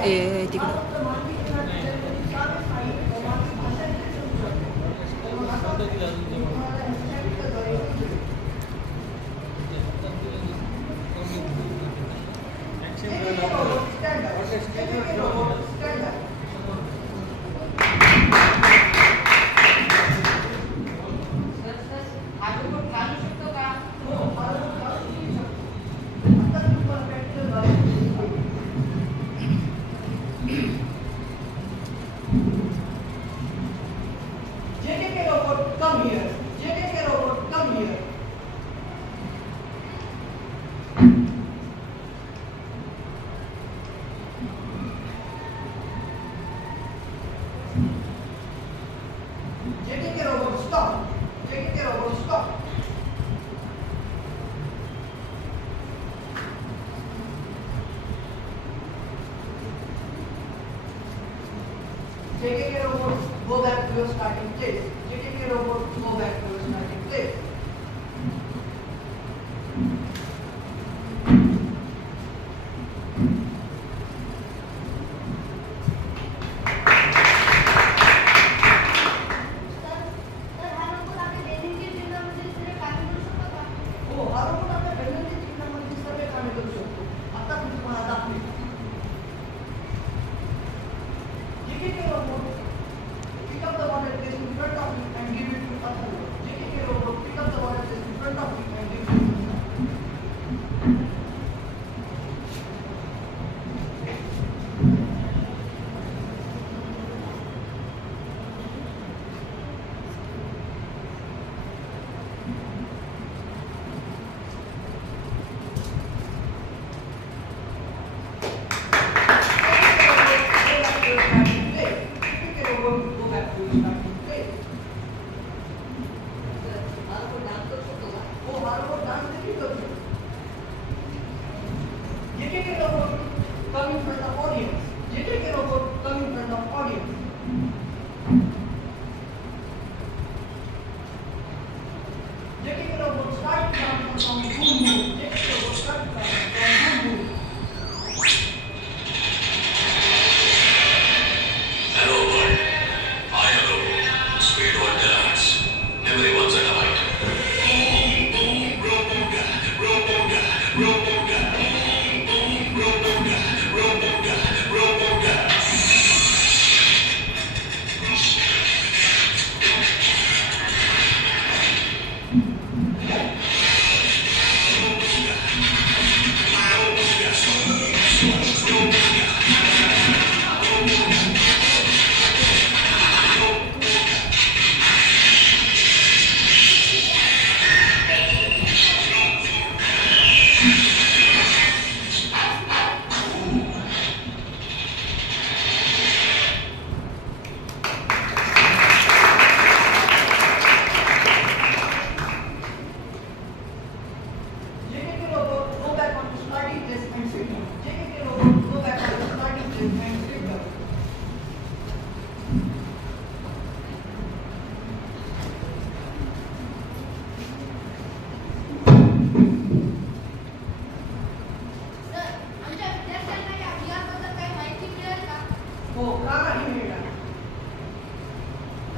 तिकडं JKK robot, go back to your starting place. JKK robot, go back to your starting place.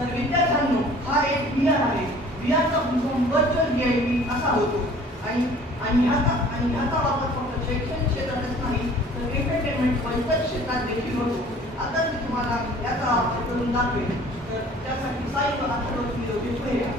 तर विद्यार्थ्यांनो हा एक VR आहे. VR चा व्हर्च्युअल रियालिटी असा होतो आणि ह्याचा वापर फक्त शैक्षणिक क्षेत्रातच नाही तर एंटरटेनमेंट व इतर क्षेत्रात देखील होतो. आता मी तुम्हाला याचा वापर करून दाखवेन. तर त्यासाठी साई व अथर्व व्हिडिओ घेऊया.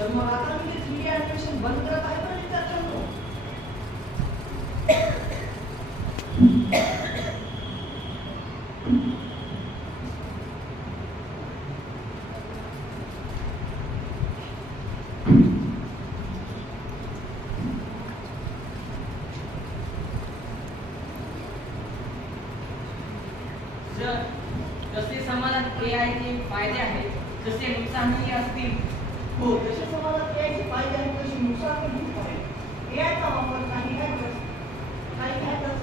तर मग आता मी 3D ॲनिमेशन बंद करत आहे पण विद्यार्थ्यांनो. जर जसे समाजात AI चे फायदे आहेत तसे नुकसानही असतील. हो, जसे समाजात एआयचे फायदे आहेत तसे नुकसान पण खूप आहे. एआयचा वापर काही हॅकर्स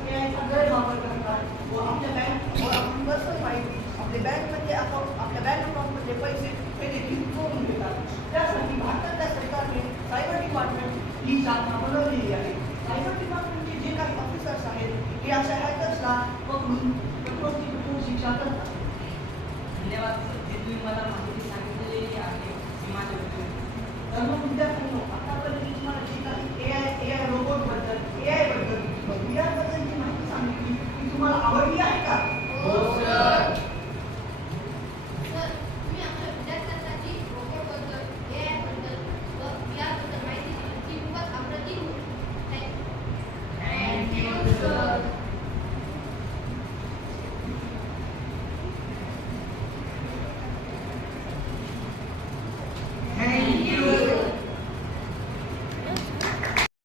एआयचा गैरवापर करतात व आपली पर्सनल माहिती, आपले बँकमध्ये अकाउंट, आपल्या बँक अकाउंटमधले पैसे हे देखील चोरून घेतात. त्यासाठी भारताच्या सरकारने सायबर डिपार्टमेंट ही शाखा बनवलेली आहे. सायबर डिपार्टमेंटचे जे काही ऑफिसर्स आहेत हे अशा हॅकर्सला पकडून कठोर शिक्षा करतात. धन्यवाद सर, जे तुम्ही मला माहिती सांगितलेली आहे ती माझ्या उपयोगी. तर मग विद्यार्थ्यांनो, आतापर्यंत तुम्हाला जी काही एआय रोबोटबद्दल, एआयबद्दल, व्हीआरबद्दलची माहिती सांगितली ती तुम्हाला आवडली आहे का? हो सर. सर, तुम्ही आमच्या विद्यार्थ्यांसाठी रोबोटबद्दल, एआयबद्दल व व्हीआरबद्दल माहिती दिली ती खूपच अप्रतिम होती. Thank you sir.